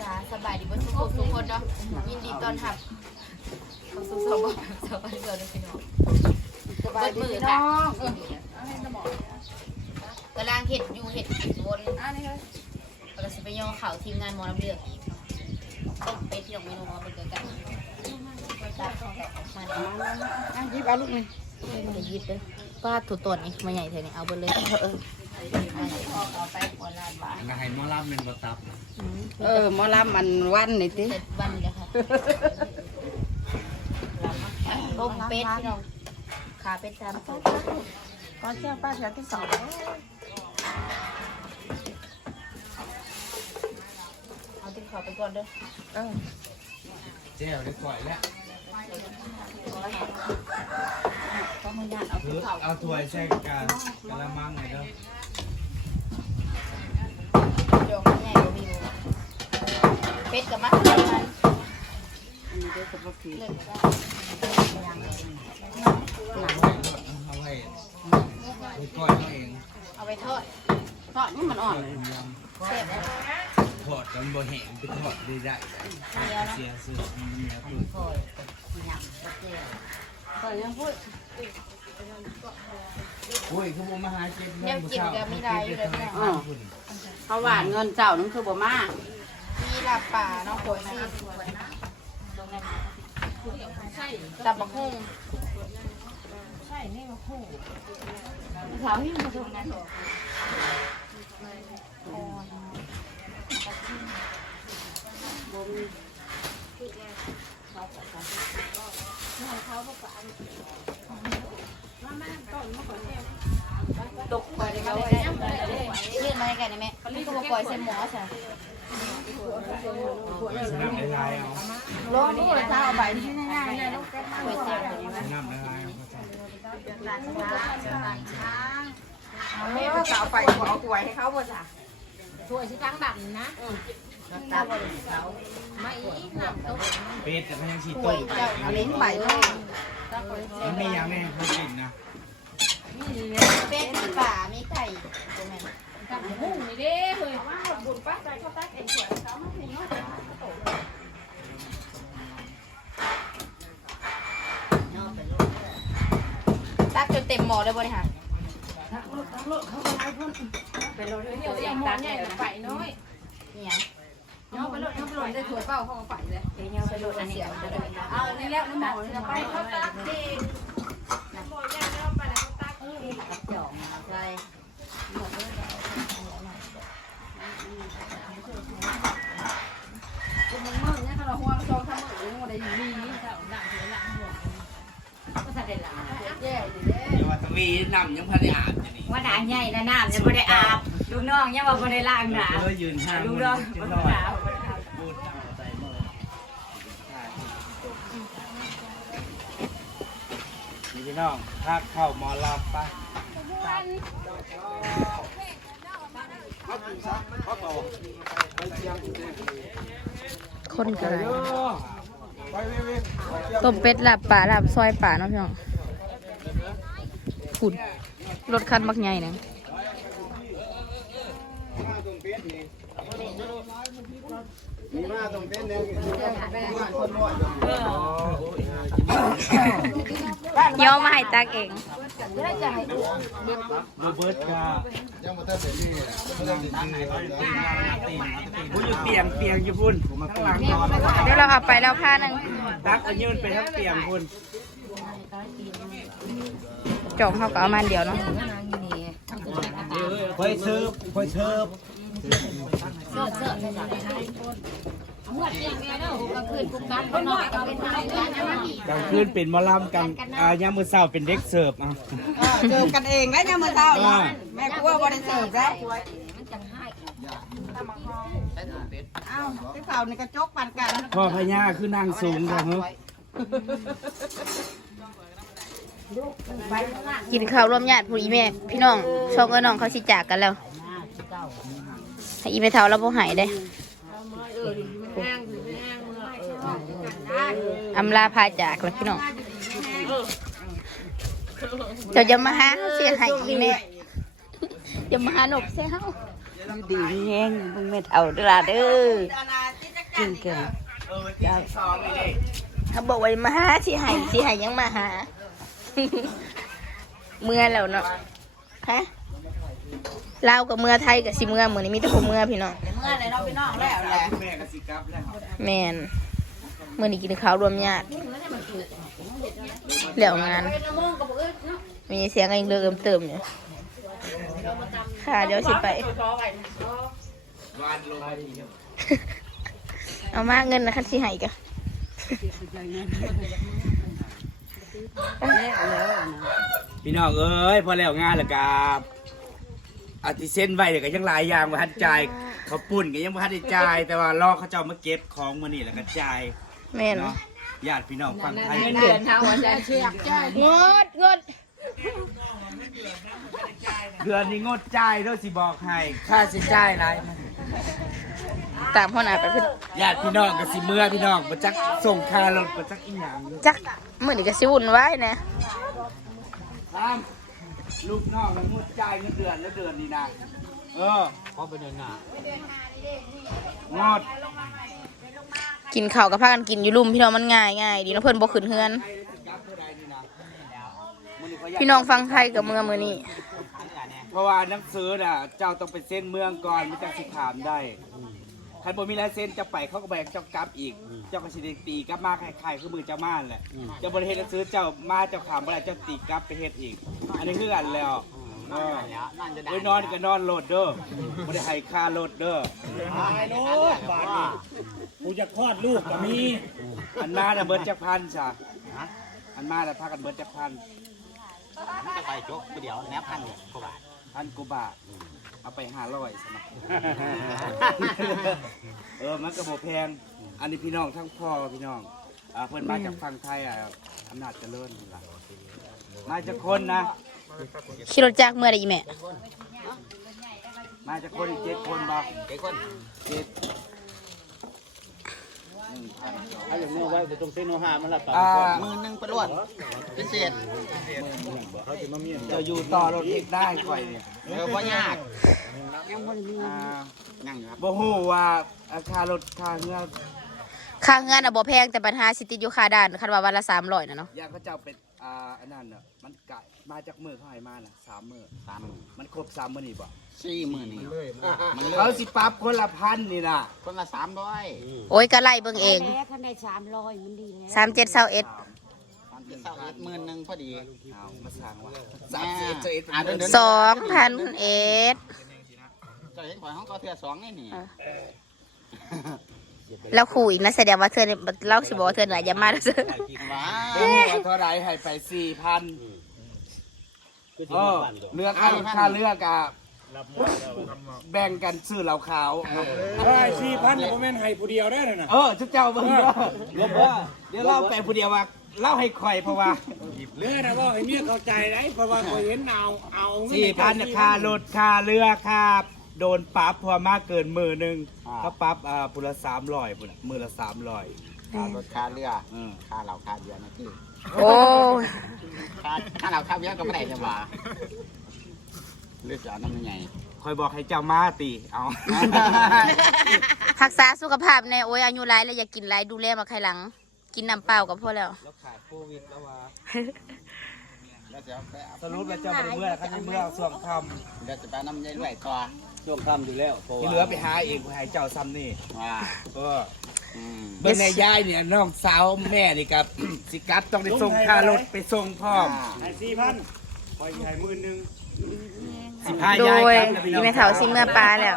จ้าสบายดีบนทุกคนทุกคนเนาะยินดีต้อนรับเข้าสู่สบายสบายเกินเลยพี่น้องสบายดีพี่น้องกำลังเห็ดอยู่เห็ดกินวนเราจะไปย่อข่าวทีมงานหมอลำเลือกอีกต้มเป็ดที่เราเมนูมาเป็นกันกันจ้ามาอะหยิบเอาลูกนี่เดี๋ยวยิบเลย ป้าถูตนนี่มาใหญ่เท่านี้เอาไปเลยเออเอาไปหัวลานบาทงานมอลำเป็นประตับเออหมอลำมันวันนี่ติเสร็จวันเลยค่ะต้มเป็ดพี่น้องขาเป็ดสามตัวก่อนเที่ยงป้าแถวที่สองเอาติดขอไปก่อนเด้อเออเจ้าได้ก่อยแล้ว ก็ไม่ยากเอาคือเอาถ้วยใส่กันกะละมังหน่อยเด้อโยงใหญ่กว่ามีเป็ดกับมัดกันอันนี้เดี๋ยวจะมาผีเลยก็ได้เอาไว้ไปก่อยเอาเองเอาไปทอดทอดนี่มันอ่อนเลยเสร็จแล้วทอดกันบ่แห้งไปทอดได้ได้เดียวนะเสียซื้อเนื้อตุ๋น โอ้ยยำโอเคก็ยังพูดโอ้ยคือบ่มาหาเจ็บเนี่ยกินกับมีไรอยู่เลยพี่น้องเขาหวานเงินเจ้านั่นคือบ่มามีลาบป่าเนาะโขยซีตับบักหุ่งเขาหิ้งมาตรงนั้น ตกไปเลยเขาไว้ยื่นมาให้กันได้ไหมนี่ก็บอกปล่อยใส่หมอใช่นับได้ลายเอาลงนี่เลยจ้าเอาใบที่ง่ายๆเลยลูกปล่อยเสียบตัวนี้สนับได้ลายเอาเออเจ้าเอาไปเอากล้วยให้เขาบ่จ้ะช่วยชิทั้งแบบนะ ตับไม่น้ำต้มเป็ดแต่มันยังฉีดป่วต้ยมเจ้าเอาลิ้นไปเลยมันไม่ยังแน่เขากินนะเป็ดมีป่ามีไก่ใช่ไหมหุ่งนี่เด้เฮ้ยตักจนเต็มหม้อเลยบ่เนี่ยค่ะเดี๋ยวยังมองใหญ่กับไฟน้อยนี่ยังเนาะไปโหลดเนาะไปโหลดได้ถั่วเป้าเข้ากับไฟเลยเดี๋ยวไปดูอันนี้ก่อนจะได้เอานี่แล้วน้ำหมอจะไปเขาตักเองบ่ใหญ่แล้วไปแล้วตักเออกับจ่องใช่หมดเลยคุณมึงมึงเนี่ยเขาเราหัวมันโตทำมือหัวได้ดีนี่เจ้าหลังหัวหลังหัวก็แสดงหลังแย่ดิเด้อย่าว่าตะวีนำยังพอได้อาบอยู่นี่ว่าหนาใหญ่นะน้ำยังไม่ได้อาบลูกน้องยังว่าไม่ได้ล้างหนาเลยยืนห้างลูกน้องจะบ่นได้อนอาบพูดใส่มือ นี่พี่น้องถ้าเข้าหมอลำปะคนกระไรต้มเป็ดหลาบป่าหลาบซอยป่าเนาะพี่น้องขุดรถคันบักใหญ่นะ เดี๋ยวมาให้ตักเองโรเบิร์ตกายังมาเต้นแบบนี้พุ่นอยู่เตียงเตียงอยู่พุ่นข้างหลังนอนเดี๋ยวเราเอาไปแล้วผ้านึงตักเอายืนไปทั้งเตียงพุ่นจองเขาก็เอามาเดียวเนาะคอยเสิร์ฟคอยเสิร์ฟ กลางคืนเป็นหมอลำกลางอ่ายามมื้อเช้าเป็นเด็กเสิร์ฟอะเจอกันเองแล้วเนี่ยมื้อเช้าเนาะแม่กลัวบ่ได้เสิร์ฟแล้วเอ้าที่เฝ้านี่กระจกปันกันพ่อพญาคือนั่งสูงจังเหรอกินข้าวร่วมญาติผู้อีแม่พี่น้องชองกับน้องเขาสิจากกันแล้ว ให้อีแม่เฒ่าเราบ่ใหายได้อำลาพาจากแล้วพี่น้องเจ้าจะมาหาเขาเสียให้อีแม่จะมาหาหนกเสียเฮาดีแห้งมึงไม่เท่าเด้อล่ะเด้ออาณาจิตกินเก่งเขาบอกว่ามาหาสิใหายสิใหายยังมาหา เมื่อแล้วเนาะฮะ ลาวกับเมื่อไทยกับสิเมื่อเหมือนนี้มีแต่ผมเมื่อพี่น้องเมื่อไหร่เราไปนอกแล้วแหละแม่ก็สิกลับแล้วแมนเมื่อนี้กินข้าวรวมญาติแล้วงานมีเสียงกันเริ่มเติมอยู่ค่ะเดี๋ยวสิไป วานลงไปเอามาเงินนะคันสิใหายกะพี่น้องเอ้ยพอแล้วงานแล้วกับ อาทิเส้นไว้เดี๋ยวก็ยังหลายอย่างมาทันจ่ายเขาวปุ่นก็ยังมาทันได้จ่ายแต่ว่ารอเขาเจ้ามาเก็บของมานี่แล้วก็จ่ายแม่นเนาะญาติพี่น้องฟังไทยเดือนเท่าวันจะเชือกจ้างดงดเดือนนี้งดจ่ายเด้อสิบอกให้ค่าสิจ่ายหลายตามพ่อหน้าไปเพิ่นญาติพี่น้องก็สิเมื่อพี่น้องบ่จักส่งค่ารถบ่จักอีหยังจักมื้อนี้ก็สิวุ่นวายนะตาม ลูกน้องมันงดจ่ายเงินเดือนแล้วเดือนนี้นะเออพอไปเดือนหน้างดกินข้าวกับพากันกินอยู่ลุ่มพี่น้องมันง่ายง่ายดีเนาะเพิ่นบ่ขึ้นเฮือนพี่น้องฟังไทยกับเมืองมื้อนี้เพราะว่าหนังสือน่ะ เจ้าต้องไปเส้นเมืองก่อนมันจะสิถามได้ใครบ่มีลายเส้นจะไปเขาก็แบกเจ้ากลับอีก เจ้าก็สิได้ตีกลับมาคล้ายๆคือมือเจ้าม่านแหละเจ้าบ่ได้เฮ็ดหนังสือเจ้ามาเจ้าขามบ่ได้เจ้าตีกลับไปเฮ็ดอีก อันนี้คือกันแล้วเออไว้นอนก็นอนโหลดเด้อบ่ได้ให้ค่าโหลดเด้อกูจะคลอดลูกก็มีอันมาน่ะเบิดจักพันจ้ะอันมาน่ะพากันเบิดจักพันจะไปจกเดี๋ยวแนบพันกว่าบาทพันกว่าบาท เอาไป500ซะนะเออมันก็บ่แพงอันนี้พี่น้องทั้งพ่อพี่น้องอ่าเพิ่นมาจากฝั่งไทยอะอำนาจเจริญนี่ล่ะมาจากคนนะ ขี่รถจักรเมื่อใดอีแม่ มาจากคนอีกเจ็ดคนบ่เด็กคนเจ็ด ถ้าอย่างนี้ไว้จะต้องเส้นโนหามันละป่ะอ่ามือนึงประลวดพิเศษจะอยู่ต่อรถเอกได้ค่อยนี่เออว่ายากอ่านั่งครับบ่ฮู้ว่าราคารถค่าเงินค่าเงินอะบ่แพงแต่ปัญหาสิติดอยู่ค่าด่านคันว่าวันละ300น่ะเนาะอยางเขาเจ้าเป็น อ่าอันนั้นน่ะมันกะมาจากมือเขาให้มาน่ะสามมือสามหมื่นมันครบสามมื้อนี่บ่สี่หมื่นนี่มันเลเขายสิปรับคนละพันนี่น่ะคนละสามร้อยโอ้ยก็ไล่เบิ่งเองแล้วคันได้สามร้อยมันดีแล้ว3721สามสิบเศร้าเอ็ดหมื่นหนึ่งพอดีเอามาสั่งว่าสามสิบเจ็ดอ่าเดินเดิน2,000เอ็ดจะเห็นข่อยห้องก็เทือสองนี่นี่ แล้วขู่อีกนะแสดงว่าเธอเนี่ยเราสิบอกว่าเธอหน่ะอย่ามาเด้อว้าเอ้ยเท่าไรให้ไปสี่พันเออเลือกค่าค่าเลือกอะแบ่งกันซื้อเหล้าขาว ได้สี่พันผมแม่นให้ผู้เดียวได้เลยนะเออเจ้าเบิ่งเด้อเดี๋ยวเด้อเดี๋ยวเล่าไปผู้เดียวว่าเล่าให้ข่อยเพราะว่าเลือนะว่าไอ้เมียเข้าใจได้เพราะว่าคอยเห็นเอาเอาสี่พันค่ารถค่าเรือค่า โดนปรับเพอมากเกินมือหนึ่งเขาปรับอ่าปุละสามร้อยปุละมือละสามร้อยค่ารถค่าเรือเออค่าเหล่าค่าเรือนะพี่โอ้ยค่าค่าเหล่าค่าเรือก็ไม่ได้จะว่าเลือกจะเอาน้ำมันใหญ่คอยบอกให้เจ้ามาตีเอารักษาสุขภาพแน่โอ้ยอายุหลายแล้วอย่ากินหลายดูแลมาใครหลัง กินน้ำเปล่าก็พอแล้ว แล้วขาดโควิดแล้วว่าแล้วจะเอาไปเอาสรุปแล้วเจ้าไปเมื่อเขาจะเมื่อส่วงคเดี๋ยวจะไปเอาน้ำใหญ่ด้วยต่อำที่เหลือไปหาเองให้เจ้าซ้ำนี่ว่าก็อืมเบิ่งในยายเนี่ยน้องสาวแม่นี่ครับ สิกลับต้องได้ส่งค่ารถไปส่งพร้อมอ่าสี่พันคอยใช้หมื่นหนึ่ง สิพาโดยายยกลับนะพี่น้อีองแม่เฒ่าสิเมื่อปลาแล้ว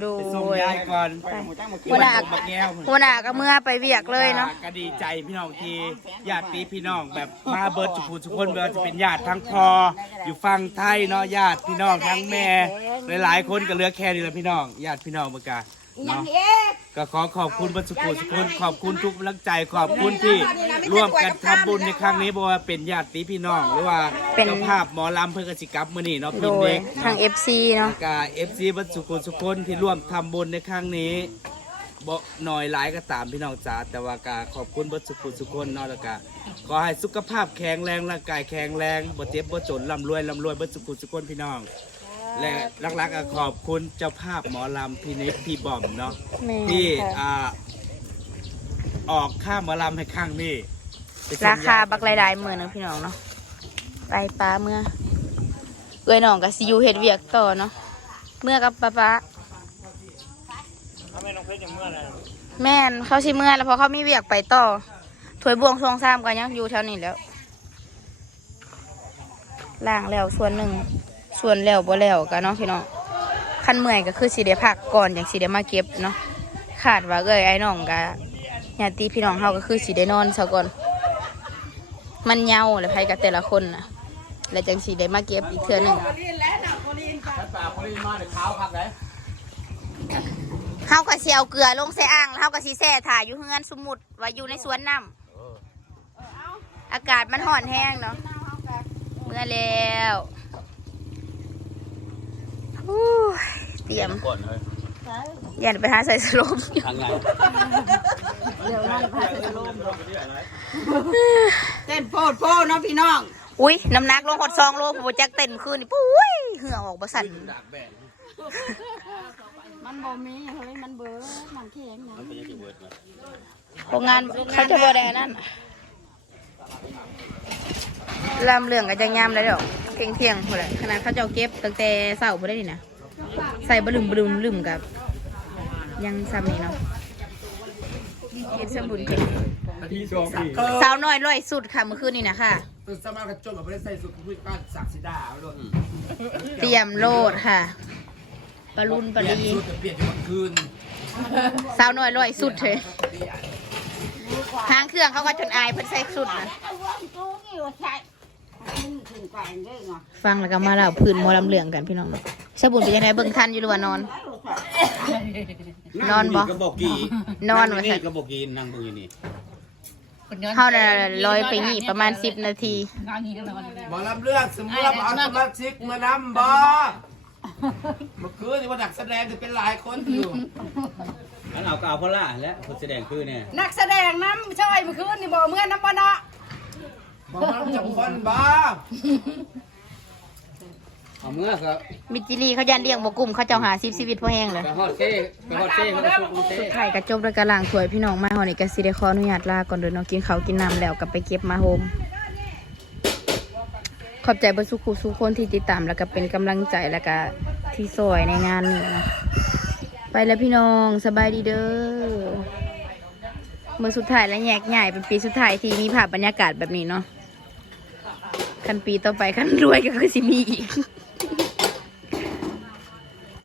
โดไปส่งยยายก่อนไปหมูจ้างมากินหัวหน้าบักแก้วหัวหน้าก็เมื่อไปเวียกเลยเนาะก็ดีใจพี่น้องที่ญาติพี่น้องแบบมาเบิดทุกผู้ทุกคนไม่ว่าจะเป็นญาติทั้งพออยู่ฝั่งไทยเนาะญาติพี่น้องทั้งแม่ หลายๆ คนก็เหลือแค่นี้แหละพี่น้องญาติพี่น้องเมื่อกี้ เนาะก็ขอขอบคุณบรรสุขุสุคนขอบคุณทุกกำลังใจขอบคุณที่ร่วมกันทำบุญในครั้งนี้บอกว่าเป็นญาติพี่น้องหรือว่าเป็น เจ้าภาพหมอลำเพื่อกสิกรรมมื่อนี้เนาะโดพี่ยเด็กทางเนาะ FC เนาะกาเอฟซีบรรสุขุสุคนที่ร่วมทำบุญในครั้งนี้บ่หน่อยหลายก็ตามพี่น้องจ๋าแต่ว่ากาขอบคุณบรรสุขุสุคนเนาะแล้วก็ขอให้สุขภาพแข็งแรงร่างกายแข็งแรงบ่เจ็บบ่จนร่ำรวยร่ำรวยบรรสุขุสุคนพี่น้อง และลักๆก็ขอบคุณเจ้าภาพหมอลำพี่นิดพี่บอมเนาะแม่ที่ค่ะอ่าออกค่าหมอลำให้ข้างนี่ไปส่งราคาบักหลายๆหมื่นนึงพี่น้องเนาะไปป้าเมื่อเอ้ยน้องกับซียูเฮ็ดเวียกต่อเนาะเมื่อกับป้าป้าแม่นเขาสิเมื่อแล้วเพอเขามีเวียกไปต่อถวยบวงทรงซ้ำกันยังอยู่แถวนี้แล้วล่างแล้วส่วนหนึ่ง ส่วนแล้วบ่แล้วกันเนาะพี่น้องคันเมื่อยก็คือสิได้พักก่อนอย่างสิได้มาเก็บเนาะขาดว่าเอ้ยไอ้น้องกะญาติพี่น้องเฮาก็คือสิได้นอนซะก่อน มันเหงาเลยไผกับแต่ละคนนะแล้วจังสีได้มาเก็บอีกเทื่อหนึ่งถ้าปลาคนนี้มาเดี๋ยวขาวครับเลยเฮาก็สิเอาเกลือลงใส่อ่างแล้วเฮาก็สิแช่ถ่ายอยู่เฮือนสมมุติว่าอยู่ในสวนน้ำอากาศมันห่อนแห้งเนาะเมื่อแล้วอู้ย เตรียมก่อนเลยอย่าไปหาใส่สลมทางไงเต้นโพดโพดเนาะพี่น้อง อุ้ยน้ำหนักลงหดซองโลผมจักเต้นคืนนี่ปุ้ยเหงื่อออกบ่สั่นมันบ่มีเฮ้ยมันเบิดมันแข็งนะโรงงานเขาจะบ่ได้อันนั่นลำเรื่องก็จะยามเลยดอกเพียงเพียงๆพอแหละขนาดเขาเจ้าเก็บตั้งแต่เสาร์พอได้นี่นะ ใส่บลืมบลืมลืมกับ ยังซ้ำนี่เนาะเก็บสมุนเพ็งสาวน้อยร้อยสุดค่ะเมื่อคืนนี่นะค่ะตื่นสมากระจกกับไม่ได้ใส่สุดคุยก้านสักสิดาเอาด้วยเตรียมโลดค่ะปลาลุนปลาลีสุดจะเปลี่ยนจะมาคืนสาวน้อยร้อยสุดเลยหางเครื่องเขาก็จนอายเพิ่นใส่สุดนะฟังแล้วก็มาเล่าพื้นหมอลำเหลืองกันพี่น้อง สบุนเป็นยังไงเบิ่งทันอยู่หรือว่านอน นอนบ่กระบอกกี่นอนวะนี่ค่ะกระบอกกี่นั่งตรงนี้นี่เฮาน่ะลอยไปนี่ประมาณ10นาทีหมอลำเลือกสมมติว่าเอาสมาชิกมานำบ่เมื่อคืนนี่ว่าดักแสดงจะเป็นหลายคนอยู่อันเอาก็เอาพล่าและคนแสดงคือเนี่ยนักแสดงน้ำช่อยเมื่อคืนนี่บ่เมื่อน้ำบ่เนาะบอกว่าจะคนบ่ เอาเมื่อก็มิจิลีเขายันเลี้ยงบ่กลุ่มเขาเจ้าหา10ชีวิตพอแห้งเลยไปฮอดเซ่ไปฮอดเซ่เขาไปสุกเซ่ไข่กระจบด้วยกระล่างถวยพี่น้องมาเฮานี่ก็สิได้ขออนุญาตลาก่อนเด้อเนาะกินข้าวกินน้ำแล้วก็ไปเก็บมาโฮมขอบใจเบรรสุขุสุกคนที่ติดตามแล้วก็เป็นกำลังใจแล้วก็ที่ซอยในงานนี้นะไปแล้วพี่น้องสบายดีเด้อเมื่อสุดท้ายและแยกใหญ่เป็นปีสุดท้ายที่มีภาพบรรยากาศแบบนี้เนาะคันปีต่อไปคันรวยก็คือสิมีอีก